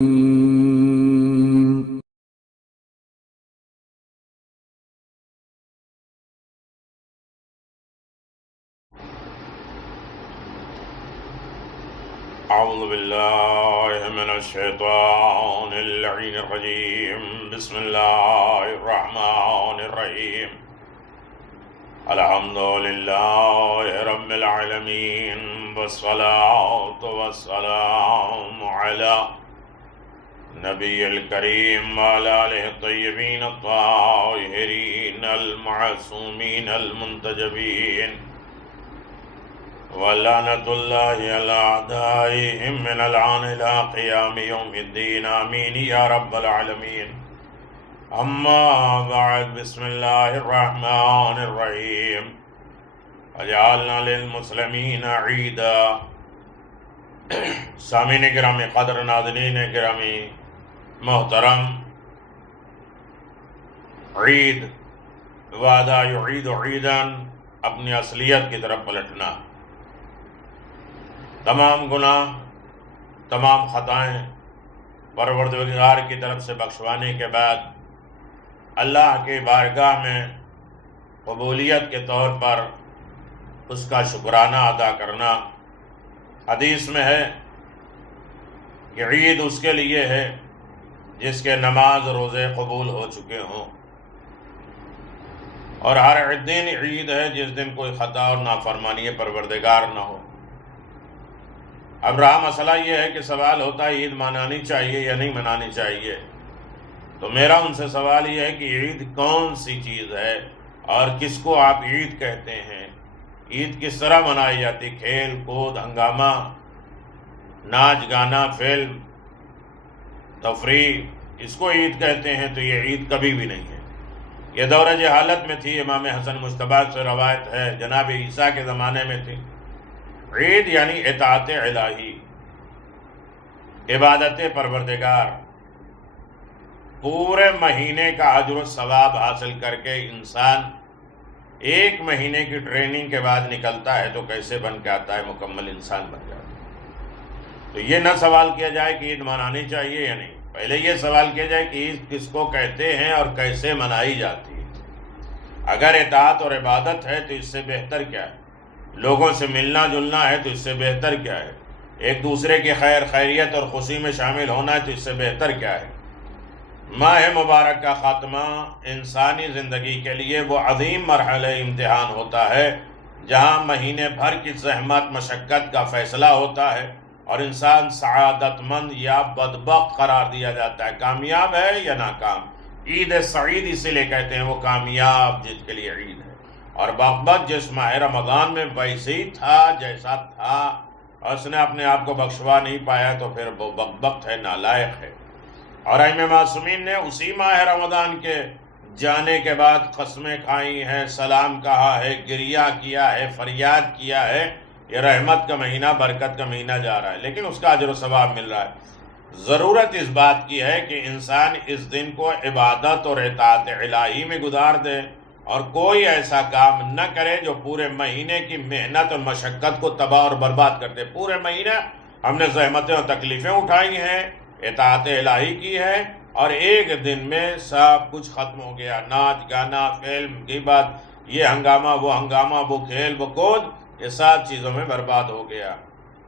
أعوذ بالله من الشيطان اللعين الرجيم بسم الله الرحمن الرحيم الحمد لله رب العالمين والصلاة والسلام على نبي الكريم وعلى آله الطيبين الطاهرين المعصومين المنتجبين ولعنة الله على أعدائهم من الآن إلى قيام يوم الدين آمين يا رب العالمين أما بعد بسم الله الرحمن الرحيم وجعلنا للمسلمين عيدا سامعین گرامی قدر ناظرین گرامی محترم، عید وعدہ یعید عیداً اپنی اصلیت کی طرف پلٹنا، تمام گناہ تمام خطائیں پروردگار کی طرف سے بخشوانے کے بعد اللہ کے بارگاہ میں قبولیت کے طور پر اس کا شکرانہ ادا کرنا۔ حدیث میں ہے کہ عید اس کے لیے ہے جس کے نماز روزے قبول ہو چکے ہوں، اور ہر دن عید ہے جس دن کوئی خطا اور نافرمانی پروردگار نہ ہو۔ اب رہا مسئلہ یہ ہے کہ سوال ہوتا ہے عید منانی چاہیے یا نہیں منانی چاہیے، تو میرا ان سے سوال یہ ہے کہ عید کون سی چیز ہے اور کس کو آپ عید کہتے ہیں؟ عید کس طرح منائی جاتی؟ کھیل کود، ہنگامہ، ناچ گانا، فلم، تفریح، اس کو عید کہتے ہیں؟ تو یہ عید کبھی بھی نہیں ہے۔ یہ دور جہالت میں تھی، امام حسن مجتبی سے روایت ہے، جناب عیسیٰ کے زمانے میں تھی۔ عید یعنی اطاعت الہی، عبادت پروردگار، پورے مہینے کا اجر و ثواب حاصل کر کے انسان ایک مہینے کی ٹریننگ کے بعد نکلتا ہے تو کیسے بن کے آتا ہے؟ مکمل انسان بن جاتا ہے۔ تو یہ نہ سوال کیا جائے کہ عید منانی چاہیے یا نہیں، پہلے یہ سوال کیا جائے کہ عید کس کو کہتے ہیں اور کیسے منائی جاتی ہے۔ اگر اطاعت اور عبادت ہے تو اس سے بہتر کیا ہے؟ لوگوں سے ملنا جلنا ہے تو اس سے بہتر کیا ہے؟ ایک دوسرے کی خیر خیریت اور خوشی میں شامل ہونا ہے تو اس سے بہتر کیا ہے؟ ماہ مبارک کا خاتمہ انسانی زندگی کے لیے وہ عظیم مرحلہ امتحان ہوتا ہے جہاں مہینے بھر کی زحمت مشقت کا فیصلہ ہوتا ہے اور انسان سعادت مند یا بدبخت قرار دیا جاتا ہے، کامیاب ہے یا ناکام۔ عید سعید اسی لیے کہتے ہیں، وہ کامیاب جس کے لیے عید ہے، اور بدبخت جس ماہ رمضان میں ویسے ہی تھا جیسا تھا اور اس نے اپنے آپ کو بخشوا نہیں پایا تو پھر وہ بدبخت ہے، نالائق ہے۔ اور ائمہ معصومین نے اسی ماہ رمضان کے جانے کے بعد قسمیں کھائی ہیں، سلام کہا ہے، گریہ کیا ہے، فریاد کیا ہے، یہ رحمت کا مہینہ، برکت کا مہینہ جا رہا ہے، لیکن اس کا اجر و ثواب مل رہا ہے۔ ضرورت اس بات کی ہے کہ انسان اس دن کو عبادت اور اطاعت الہی میں گزار دے اور کوئی ایسا کام نہ کرے جو پورے مہینے کی محنت اور مشقت کو تباہ اور برباد کر دے۔ پورے مہینے ہم نے زحمتیں اور تکلیفیں اٹھائی ہیں، اطاعت الہی کی ہے، اور ایک دن میں سب کچھ ختم ہو گیا۔ ناچ گانا، فلم، غیبت، یہ ہنگامہ، وہ کھیل، وہ کود، یہ سب چیزوں میں برباد ہو گیا۔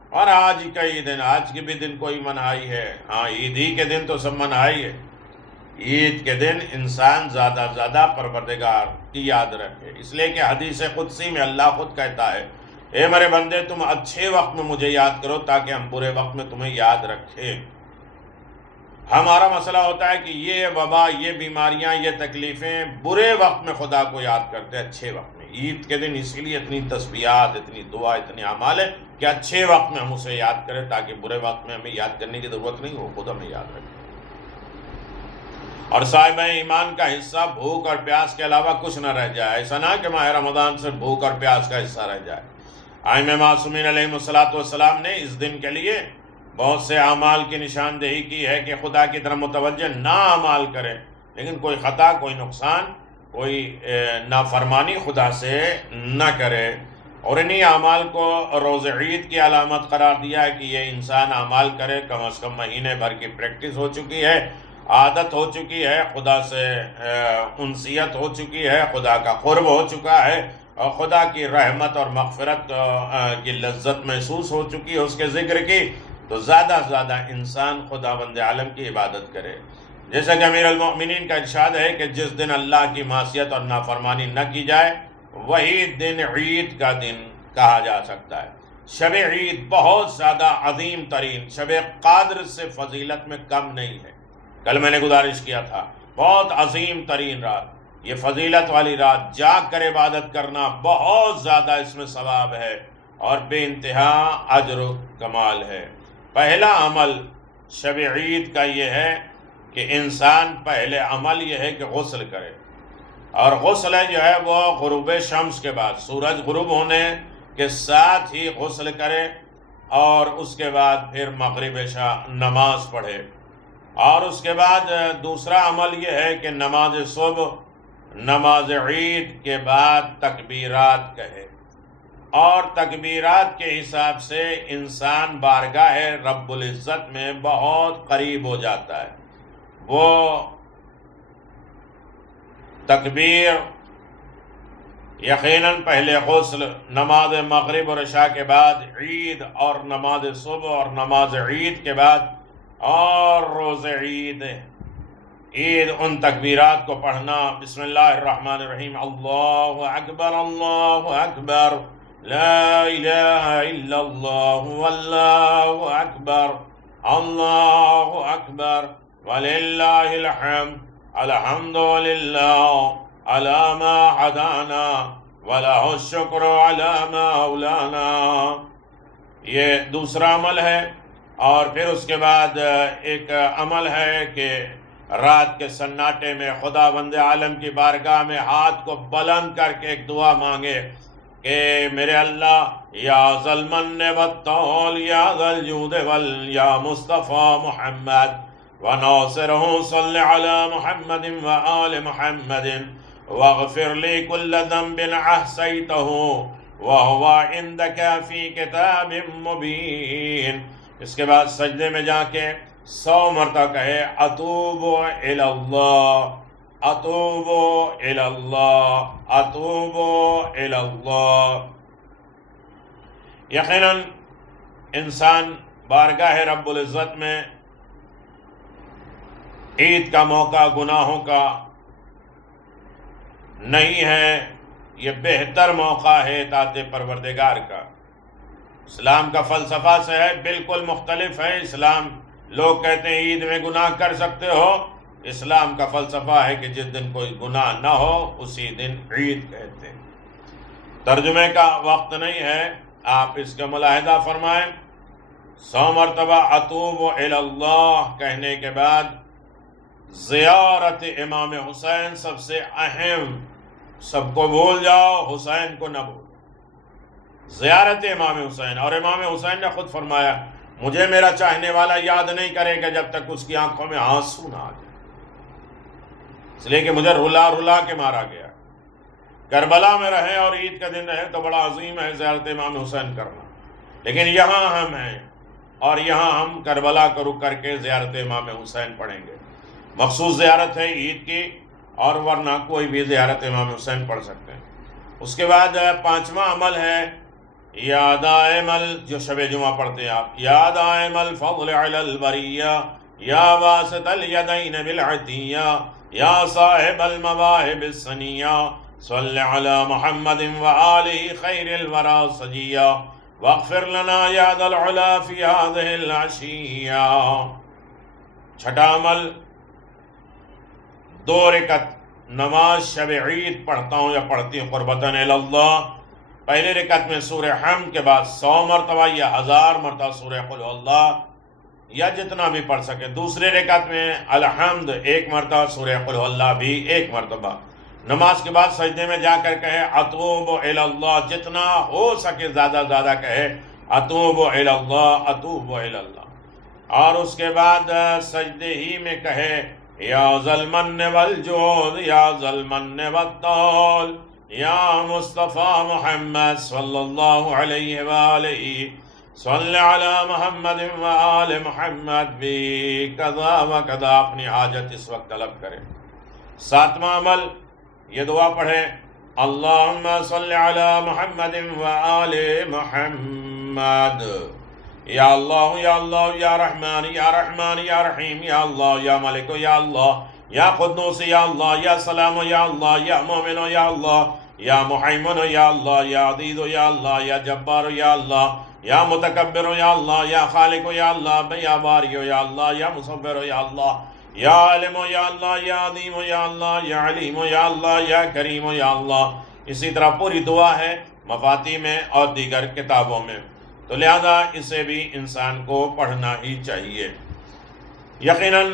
اور آج کا یہ دن، آج کی بھی دن کوئی منائی ہے؟ ہاں، عید ہی کے دن تو سب منائی ہے۔ عید کے دن انسان زیادہ زیادہ پروردگار کی یاد رکھے، اس لیے کہ حدیث قدسی میں اللہ خود کہتا ہے، اے میرے بندے تم اچھے وقت میں مجھے یاد کرو تاکہ ہم برے وقت میں تمہیں یاد رکھیں۔ ہمارا مسئلہ ہوتا ہے کہ یہ وبا، یہ بیماریاں، یہ تکلیفیں برے وقت میں خدا کو یاد کرتے ہیں، اچھے وقت میں۔ عید کے دن اسی لیے اتنی تسبیحات، اتنی دعا، اتنے اعمال ہے کہ اچھے وقت میں ہم اسے یاد کریں تاکہ برے وقت میں ہمیں یاد کرنے کی ضرورت نہیں ہو، خود ہمیں یاد رکھے۔ اور صاحب ایمان کا حصہ بھوک اور پیاس کے علاوہ کچھ نہ رہ جائے، ایسا نہ کہ ماہ رمضان سے بھوک اور پیاس کا حصہ رہ جائے۔ ائمہ معصومین علیہ السلام نے اس دن کے لیے بہت سے اعمال کی نشاندہی کی ہے کہ خدا کی طرف متوجہ نہ اعمال کرے، لیکن کوئی خطا، کوئی نقصان، کوئی نافرمانی خدا سے نہ کرے۔ اور انہی اعمال کو روز عید کی علامت قرار دیا ہے کہ یہ انسان اعمال کرے، کم از کم مہینے بھر کی پریکٹس ہو چکی ہے، عادت ہو چکی ہے، خدا سے انسیت ہو چکی ہے، خدا کا قرب ہو چکا ہے، اور خدا کی رحمت اور مغفرت کی لذت محسوس ہو چکی ہے اس کے ذکر کی، تو زیادہ سے زیادہ انسان خدا بند عالم کی عبادت کرے۔ جیسا کہ امیر المؤمنین کا ارشاد ہے کہ جس دن اللہ کی معصیت اور نافرمانی نہ کی جائے وہی دن عید کا دن کہا جا سکتا ہے۔ شب عید بہت زیادہ عظیم ترین، شب قدر سے فضیلت میں کم نہیں ہے۔ کل میں نے گزارش کیا تھا، بہت عظیم ترین رات، یہ فضیلت والی رات، جاگ کر عبادت کرنا بہت زیادہ اس میں ثواب ہے اور بے انتہا اجر و کمال ہے۔ پہلا عمل شب عید کا یہ ہے کہ انسان پہلے عمل یہ ہے کہ غسل کرے، اور غسل جو ہے وہ غروب شمس کے بعد، سورج غروب ہونے کے ساتھ ہی غسل کرے، اور اس کے بعد پھر مغرب عشاء نماز پڑھے۔ اور اس کے بعد دوسرا عمل یہ ہے کہ نماز صبح، نماز عید کے بعد تکبیرات کہے، اور تکبیرات کے حساب سے انسان بارگاہ رب العزت میں بہت قریب ہو جاتا ہے۔ وہ تکبیر یقیناً پہلے غسل، نماز مغرب اور عشاء کے بعد عید، اور نماز صبح اور نماز عید کے بعد اور روز عید ان تکبیرات کو پڑھنا۔ بسم اللہ الرحمن الرحیم، اللہ اکبر اللہ اکبر، لا الہ الا اللہ واللہ اکبر، اللہ اکبر وللہ الحمد، الحمد للہ علی ما ہدانا ولہ الشکر علی ما اولانا۔ یہ دوسرا عمل ہے۔ اور پھر اس کے بعد ایک عمل ہے کہ رات کے سناٹے میں خدا بند عالم کی بارگاہ میں ہاتھ کو بلند کر کے ایک دعا مانگے کہ میرے اللہ، یا ذا المن والطول، یا ذا الجود یا مصطفیٰ محمد وناصرہ، صلی علی محمد وآل محمد، واغفر لی کل ذنب احصیتہ وہو عندک فی کتاب مبین۔ اس کے بعد سجدے میں جا کے 100 مرتبہ کہے اتوب الی اللہ، اتوب الی اللہ، اتوب الی اللہ۔ یقیناً انسان بارگاہ رب العزت میں عید کا موقع گناہوں کا نہیں ہے، یہ بہتر موقع ہے اطاعت پروردگار کا۔ اسلام کا فلسفہ سے ہے بالکل مختلف ہے۔ اسلام، لوگ کہتے ہیں عید میں گناہ کر سکتے ہو، اسلام کا فلسفہ ہے کہ جس دن کوئی گناہ نہ ہو اسی دن عید کہتے ہیں۔ ترجمے کا وقت نہیں ہے، آپ اس کا ملاحظہ فرمائیں۔ 100 مرتبہ اتوب الی اللہ کہنے کے بعد زیارت امام حسین سب سے اہم، سب کو بھول جاؤ، حسین کو نہ بھول، زیارت امام حسین۔ اور امام حسین نے خود فرمایا مجھے میرا چاہنے والا یاد نہیں کرے گا جب تک اس کی آنکھوں میں آنسو نہ آ جائے، اس لیے کہ مجھے رلا رلا کے مارا گیا۔ کربلا میں رہے اور عید کا دن رہے تو بڑا عظیم ہے زیارت امام حسین کرنا، لیکن یہاں ہم ہیں اور یہاں ہم کربلا کو رک کر کے زیارت امام حسین پڑھیں گے۔ مخصوص زیارت ہے عید کی، اور ورنہ کوئی بھی زیارت امام حسین پڑھ سکتے ہیں۔ اس کے بعد 5واں عمل ہے یا دائم جو شب جمعہ پڑھتے ہیں آپ، یا دائم الفضل علی البریہ، یا واسط الیدین بالعطیہ، یا صاحب المواہب السنیہ، صلی علی محمد وآلہ خیر الورى صجیہ، واغفر لنا یا ذا العلا فی ہذہ العشیہ۔ چھٹا عمل، 2 رکعت نماز شب عید پڑھتا ہوں یا پڑھتی ہوں قربتاً الی اللہ۔ پہلی رکعت میں سورہ حمد کے بعد 100 مرتبہ یا 1000 مرتبہ سورہ قل هو اللہ، یا جتنا بھی پڑھ سکے۔ دوسری رکعت میں الحمد 1 مرتبہ، سورہ قل هو اللہ بھی 1 مرتبہ۔ نماز کے بعد سجدے میں جا کر کہے اتوب الی اللہ، جتنا ہو سکے زیادہ زیادہ کہے اتوب الی اللہ، اتوب الی اللہ۔ اور اس کے بعد سجدے ہی میں کہے یا ذا المن والجود، یا ذا المن والطول، یا مصطفیٰ محمد صلی اللہ علیہ وآلہ صلی علی محمد وآل محمد بھی قضا و قضا اپنی حاجت اس وقت طلب کریں۔ ساتواں عمل یہ دعا پڑھیں، اللہم صلی علی محمد وآل محمد۔ یا اللہ یا اللہ یا رحمان یا رحمان یا رحیم یا اللہ یا ملک یا اللہ یا قدوس یا اللہ یا سلام یا اللہ یا مومن یا اللہ یا محیمن یا اللہ یا عزیز یا اللہ یا جبار یا اللہ یا متکبر یا اللہ یا خالق یا اللہ یا باری یا اللہ یا مصور یا اللہ یا علم یا اللہ یا عظیم یا اللہ یا علیم یا اللہ یا کریم یا اللہ۔ اسی طرح پوری دعا ہے مفاتیح میں اور دیگر کتابوں میں، تو لہذا اسے بھی انسان کو پڑھنا ہی چاہیے۔ یقیناً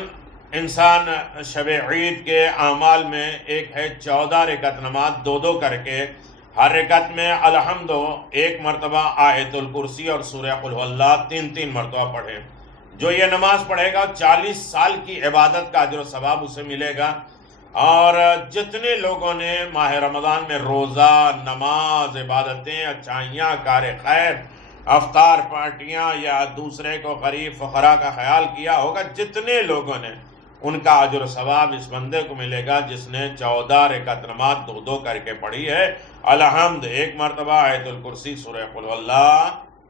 انسان شب عید کے اعمال میں ایک ہے 14 رکعت نماز دو کر کے، ہر رکعت میں الحمد 1 مرتبہ، آیت الکرسی اور سورہ قل هو اللہ 3 مرتبہ پڑھے۔ جو یہ نماز پڑھے گا 40 سال کی عبادت کا اجر و ثواب اسے ملے گا۔ اور جتنے لوگوں نے ماہ رمضان میں روزہ، نماز، عبادتیں، اچھائیاں، کار خیر، افطار پارٹیاں یا دوسرے کو غریب فقراء کا خیال کیا ہوگا، جتنے لوگوں نے، ان کا اجر و ثواب اس بندے کو ملے گا جس نے 14 رکعت نماز دو کر کے پڑھی ہے۔ الحمد 1 مرتبہ، آیت الکرسی، سورہ قل هو اللہ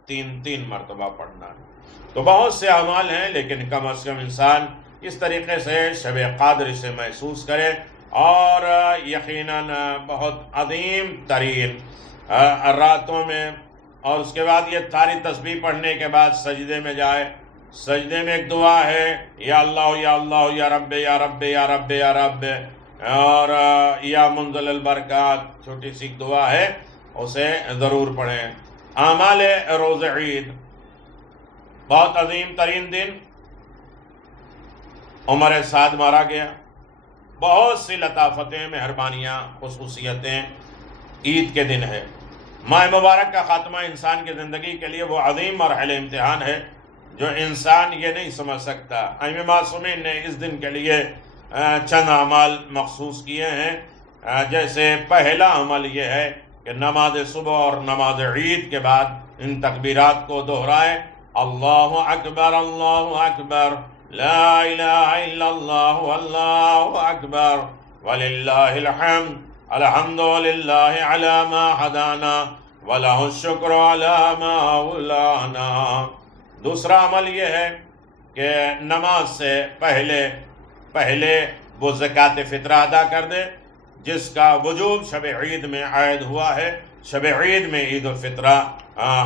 3 مرتبہ پڑھنا ہے۔ تو بہت سے اعمال ہیں، لیکن کم از کم انسان اس طریقے سے شب قدر سے محسوس کرے، اور یقیناً بہت عظیم ترین راتوں میں، اور اس کے بعد یہ ساری تسبیح پڑھنے کے بعد سجدے میں جائے۔ سجدے میں ایک دعا ہے، یا اللہ یا اللہ یا رب یا رب یا رب یا رب، اور یا منزل البرکات، چھوٹی سی دعا ہے، اسے ضرور پڑھیں۔ اعمال روز عید، بہت عظیم ترین دن، عمر سعد مارا گیا، بہت سی لطافتیں، مہربانیاں، خصوصیتیں عید کے دن ہے۔ ماہ مبارک کا خاتمہ انسان کی زندگی کے لیے وہ عظیم مرحلہ امتحان ہے جو انسان یہ نہیں سمجھ سکتا۔ ائمہ معصومین نے اس دن کے لیے چند اعمال مخصوص کیے ہیں، جیسے پہلا عمل یہ ہے کہ نماز صبح اور نماز عید کے بعد ان تکبیرات کو دہرائے، اللہ اکبر اللہ اکبر، لا الہ الا اللہ واللہ اکبر وللہ الحمد، الحمد للہ علی ما ہدانا ولہ الشکر علی ما اولانا۔ دوسرا عمل یہ ہے کہ نماز سے پہلے وہ زکوٰۃ فطرہ ادا کر دے، جس کا وجوب شب عید میں عائد ہوا ہے۔ شب عید میں عید الفطرہ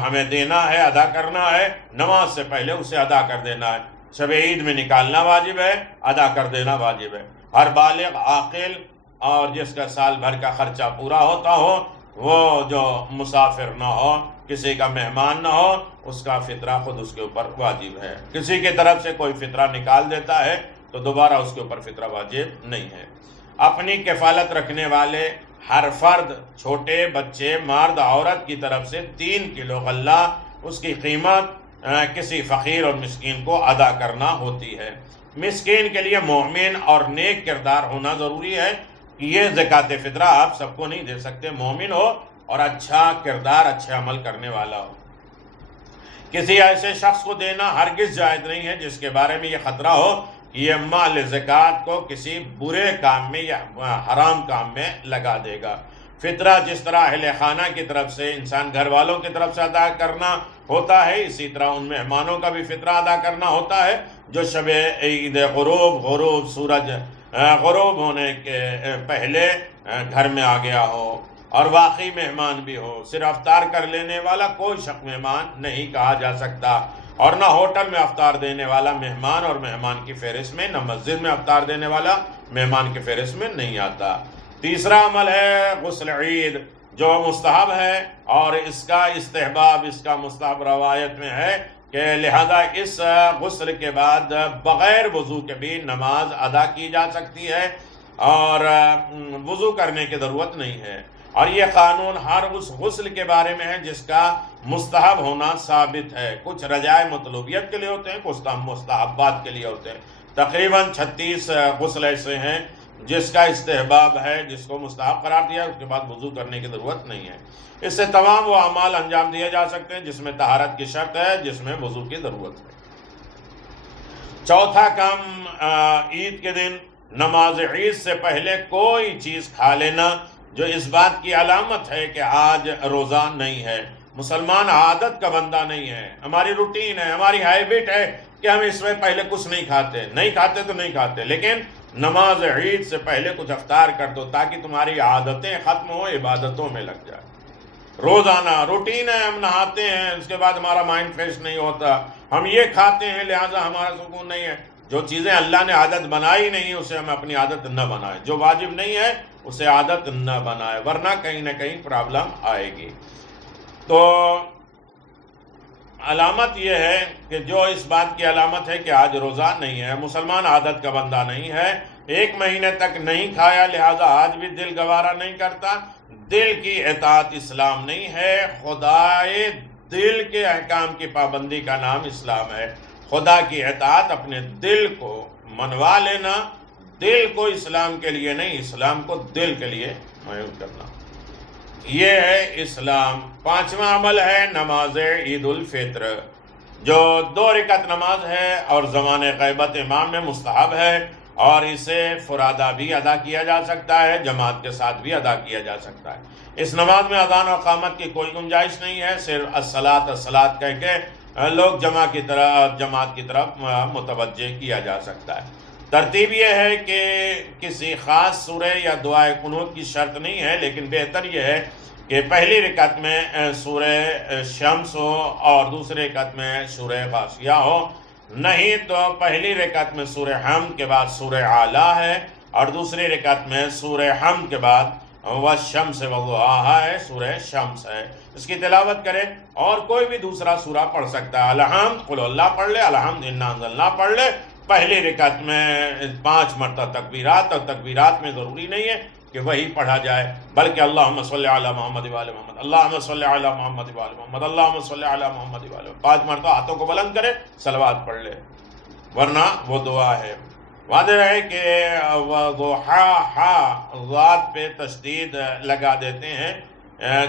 ہمیں دینا ہے، ادا کرنا ہے، نماز سے پہلے اسے ادا کر دینا ہے۔ شب عید میں نکالنا واجب ہے، ادا کر دینا واجب ہے۔ ہر بالغ عاقل اور جس کا سال بھر کا خرچہ پورا ہوتا ہو، وہ جو مسافر نہ ہو، کسی کا مہمان نہ ہو، اس کا فطرہ خود اس کے اوپر واجب ہے۔ کسی کی طرف سے کوئی فطرہ نکال دیتا ہے تو دوبارہ اس کے اوپر فطرہ واجب نہیں ہے۔ اپنی کفالت رکھنے والے ہر فرد، چھوٹے بچے، مرد، عورت کی طرف سے 3 کلو غلہ، اس کی قیمت کسی فقیر اور مسکین کو ادا کرنا ہوتی ہے۔ مسکین کے لیے مومن اور نیک کردار ہونا ضروری ہے۔ یہ زکوٰۃ فطرہ آپ سب کو نہیں دے سکتے، مومن ہو اور اچھا کردار، اچھے عمل کرنے والا ہو۔ کسی ایسے شخص کو دینا ہرگز جائز نہیں ہے جس کے بارے میں یہ خطرہ ہو کہ یہ مال زکوٰۃ کو کسی برے کام میں یا حرام کام میں لگا دے گا۔ فطرہ جس طرح اہل خانہ کی طرف سے، انسان گھر والوں کی طرف سے ادا کرنا ہوتا ہے، اسی طرح ان مہمانوں کا بھی فطرہ ادا کرنا ہوتا ہے جو شب عید غروب سورج غروب ہونے کے پہلے گھر میں آ گیا ہو، اور واقعی مہمان بھی ہو۔ صرف افطار کر لینے والا کوئی شخص مہمان نہیں کہا جا سکتا، اور نہ ہوٹل میں افطار دینے والا مہمان اور مہمان کی فہرست میں، نہ مسجد میں افطار دینے والا مہمان کی فہرست میں نہیں آتا۔ تیسرا عمل ہے غسل عید، جو مستحب ہے، اور اس کا استحباب، اس کا مستحب روایت میں ہے کہ لہذا اس غسل کے بعد بغیر وضو کے بھی نماز ادا کی جا سکتی ہے، اور وضو کرنے کی ضرورت نہیں ہے۔ اور یہ قانون ہر اس غسل کے بارے میں ہے جس کا مستحب ہونا ثابت ہے۔ کچھ رجائے مطلوبیت کے لیے ہوتے ہیں، کچھ مستحبات کے لیے ہوتے ہیں۔ تقریباً 36 غسل ایسے ہیں جس کا استحباب ہے، جس کو مستحب قرار دیا، اس کے بعد وضو کرنے کی ضرورت نہیں ہے۔ اس سے تمام وہ اعمال انجام دیے جا سکتے ہیں جس میں طہارت کی شرط ہے، جس میں وضو کی ضرورت ہے۔ چوتھا کام، عید کے دن نماز عید سے پہلے کوئی چیز کھا لینا، جو اس بات کی علامت ہے کہ آج روزہ نہیں ہے۔ مسلمان عادت کا بندہ نہیں ہے، ہماری روٹین ہے، ہماری ہیبٹ ہے کہ ہم اس میں پہلے کچھ نہیں کھاتے تو نہیں کھاتے، لیکن نماز عید سے پہلے کچھ افطار کر دو تاکہ تمہاری عادتیں ختم ہو، عبادتوں میں لگ جائے۔ روزانہ روٹین ہے، ہم نہاتے ہیں، اس کے بعد ہمارا مائنڈ فریش نہیں ہوتا، ہم یہ کھاتے ہیں لہٰذا ہمارا سکون نہیں ہے۔ جو چیزیں اللہ نے عادت بنائی نہیں اسے ہم اپنی عادت نہ بنائیں، جو واجب نہیں ہے اسے عادت نہ بنائے، ورنہ کہیں نہ کہیں پرابلم آئے گی۔ تو علامت یہ ہے کہ جو اس بات کی علامت ہے کہ آج روزہ نہیں ہے، مسلمان عادت کا بندہ نہیں ہے، 1 مہینے تک نہیں کھایا لہذا آج بھی دل گوارا نہیں کرتا۔ دل کی اطاعت اسلام نہیں ہے، خدائے دل کے احکام کی پابندی کا نام اسلام ہے۔ خدا کی اطاعت اپنے دل کو منوا لینا، دل کو اسلام کے لیے نہیں، اسلام کو دل کے لیے معین کرنا، یہ ہے اسلام۔ 5واں عمل ہے نماز عید الفطر، جو 2 رکعت نماز ہے اور زمان غیبت امام میں مستحب ہے، اور اسے فرادہ بھی ادا کیا جا سکتا ہے، جماعت کے ساتھ بھی ادا کیا جا سکتا ہے۔ اس نماز میں اذان و اقامت کی کوئی گنجائش نہیں ہے، صرف الصلاۃ الصلاۃ کہہ کے لوگ جماعت کی طرف متوجہ کیا جا سکتا ہے۔ ترتیب یہ ہے کہ کسی خاص سورہ یا دعائے قنوت کی شرط نہیں ہے، لیکن بہتر یہ ہے کہ پہلی رکعت میں سورہ شمس ہو اور دوسری رکعت میں سورہ غاشیہ ہو، نہیں تو پہلی رکعت میں سورہ حمد کے بعد سورہ اعلیٰ ہے اور دوسری رکعت میں سورہ حمد کے بعد والشمس وضحاہا ہے، سورہ شمس ہے، اس کی تلاوت کرے، اور کوئی بھی دوسرا سورہ پڑھ سکتا ہے۔ الحمد قل اللہ پڑھ لے، الحمد انا انزلنا پڑھ لے۔ پہلی رکعت میں 5 مرتبہ تکبیرات، اور تکبیرات میں ضروری نہیں ہے کہ وہی پڑھا جائے، بلکہ اللہم صلی علی محمد وآل محمد، اللہم صلی علی محمد وآل محمد، اللہم صلی علی محمد وآل محمد، 5 مرتبہ ہاتھوں کو بلند کرے، صلوات پڑھ لے، ورنہ وہ دعا ہے۔ واضح ہے کہ وضحاہا ذات پہ تشدید لگا دیتے ہیں،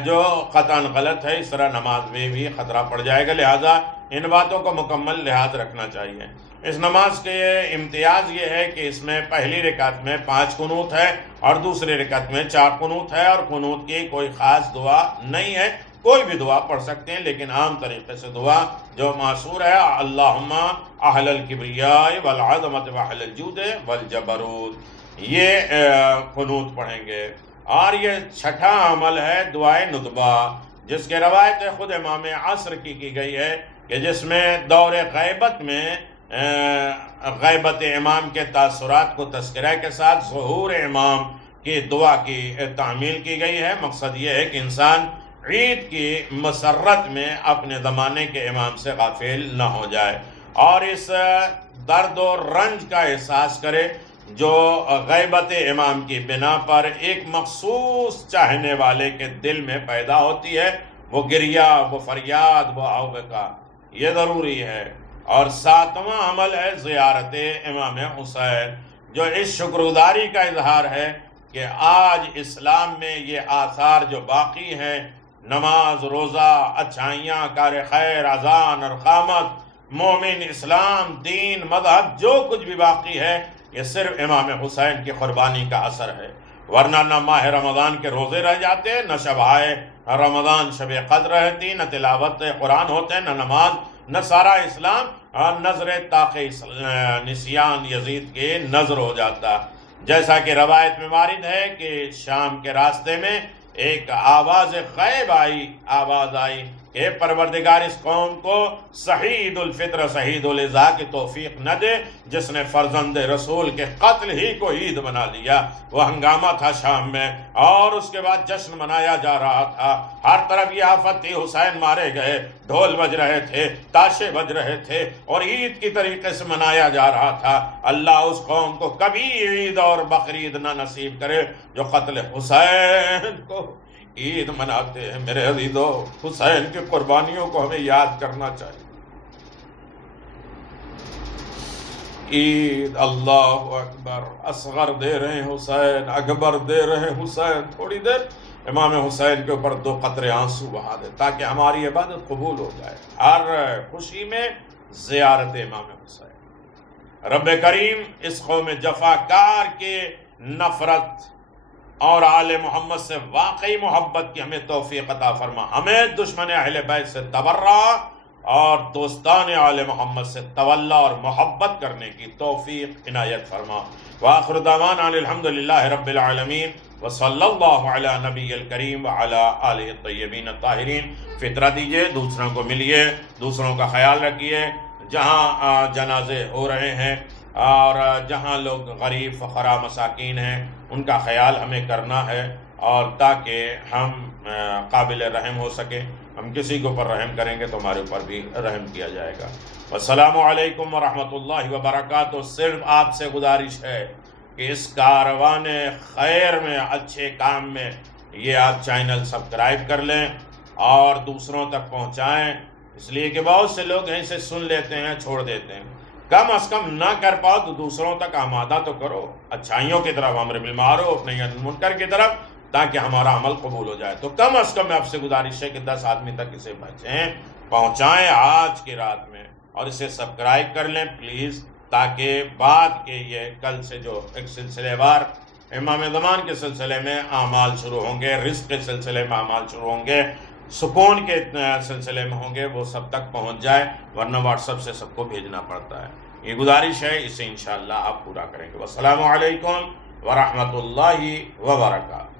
جو قطعاً غلط ہے، اس طرح نماز میں بھی خطرہ پڑ جائے گا، لہٰذا ان باتوں کو مکمل لحاظ رکھنا چاہیے۔ اس نماز کے امتیاز یہ ہے کہ اس میں پہلی رکعت میں 5 قنوت ہے اور دوسری رکعت میں 4 قنوت ہے، اور قنوت کی کوئی خاص دعا نہیں ہے، کوئی بھی دعا پڑھ سکتے ہیں، لیکن عام طریقے سے دعا جو معصور ہے اللہم اہل الکبریاء والعظمت واہل الجود والجبروت، یہ قنوت پڑھیں گے۔ اور یہ 6واں عمل ہے دعائے ندبہ، جس کے روایت خود امام عصر کی گئی ہے کہ جس میں دور غیبت میں غیبت امام کے تاثرات کو تذکرہ کے ساتھ ظہور امام کی دعا کی تعمیل کی گئی ہے۔ مقصد یہ ہے کہ انسان عید کی مسرت میں اپنے زمانے کے امام سے غافل نہ ہو جائے، اور اس درد و رنج کا احساس کرے جو غیبت امام کی بنا پر ایک مخصوص چاہنے والے کے دل میں پیدا ہوتی ہے، وہ گریہ، وہ فریاد، وہ آوبکا، یہ ضروری ہے۔ اور 7واں عمل ہے زیارت امام حسین، جو اس شکرداری کا اظہار ہے کہ آج اسلام میں یہ آثار جو باقی ہیں، نماز، روزہ، اچھائیاں، کار خیر، اذان اور قامت، مومن، اسلام، دین، مذہب، جو کچھ بھی باقی ہے یہ صرف امام حسین کی قربانی کا اثر ہے، ورنہ نہ ماہ رمضان کے روزے رہ جاتے، نہ شبائے رمضان شب قدر رہتی، نہ تلاوت قرآن ہوتے، نہ نماز، نہ سارا اسلام نظر طاق نسیان یزید کے نظر ہو جاتا۔ جیسا کہ روایت میں وارد ہے کہ شام کے راستے میں ایک آواز غیب آواز آئی کہ پروردگار اس قوم کو عید الفطر عید الاضحیٰ کی توفیق نہ دے جس نے فرزند رسول کے قتل ہی کو عید بنا لیا۔ وہ ہنگامہ تھا شام میں، اور اس کے بعد جشن منایا جا رہا تھا، ہر طرف یہ آفت تھی، حسین مارے گئے، ڈھول بج رہے تھے، تاشے بج رہے تھے، اور عید کی طریقے سے منایا جا رہا تھا۔ اللہ اس قوم کو کبھی عید اور بقرعید نہ نصیب کرے جو قتل حسین کو عید مناتے ہیں۔ میرے عزیزو، حسین کی قربانیوں کو ہمیں یاد کرنا چاہیے۔ عید، اللہ اکبر، اصغر دے رہے ہیں حسین، اکبر دے رہے ہیں حسین، تھوڑی دیر امام حسین کے اوپر 2 قطرے آنسو بہا دے تاکہ ہماری عبادت قبول ہو جائے۔ ہر خوشی میں زیارت امام حسین۔ رب کریم اس قوم جفاکار کے نفرت اور آل محمد سے واقعی محبت کی ہمیں توفیق عطا فرما، ہمیں دشمن اہل بیت سے تبرہ اور دوستان آل محمد سے تولا اور محبت کرنے کی توفیق عنایت فرما۔ وآخر دعوانا الحمدللہ رب العالمین وصلی اللہ علی نبی الکریم وعلی آلہ الطیبین الطاہرین۔ فطرہ دیجئے، دوسروں کو ملیے، دوسروں کا خیال رکھیے۔ جہاں جنازے ہو رہے ہیں اور جہاں لوگ غریب فقراء مساکین ہیں ان کا خیال ہمیں کرنا ہے، اور تاکہ ہم قابل رحم ہو سکیں۔ ہم کسی کے اوپر رحم کریں گے تو ہمارے اوپر بھی رحم کیا جائے گا۔ السلام علیکم ورحمۃ اللہ وبرکاتہ۔ صرف آپ سے گزارش ہے کہ اس کاروان خیر میں، اچھے کام میں، یہ آپ چینل سبسکرائب کر لیں اور دوسروں تک پہنچائیں، اس لیے کہ بہت سے لوگ یہیں سے سن لیتے ہیں چھوڑ دیتے ہیں۔ کم از کم نہ کر پاؤ تو دوسروں تک آمادہ تو کرو، اچھائیوں کی طرف، امر بالمعروف نہی عن المنکر کی طرف، تاکہ ہمارا عمل قبول ہو جائے۔ تو کم از کم آپ سے گزارش ہے کہ 10 آدمی تک اسے پہنچائیں آج کی رات میں، اور اسے سبسکرائب کر لیں پلیز، تاکہ بعد کے یہ کل سے جو ایک سلسلے وار امام زمان کے سلسلے میں اعمال شروع ہوں گے، رزق کے سلسلے میں اعمال شروع ہوں گے، سکون کے سلسلے میں ہوں گے، وہ سب تک پہنچ جائے، ورنہ واٹس ایپ سے سب کو بھیجنا پڑتا ہے۔ یہ گزارش ہے، اسے انشاءاللہ آپ پورا کریں گے۔ والسلام علیکم ورحمۃ اللہ وبرکاتہ۔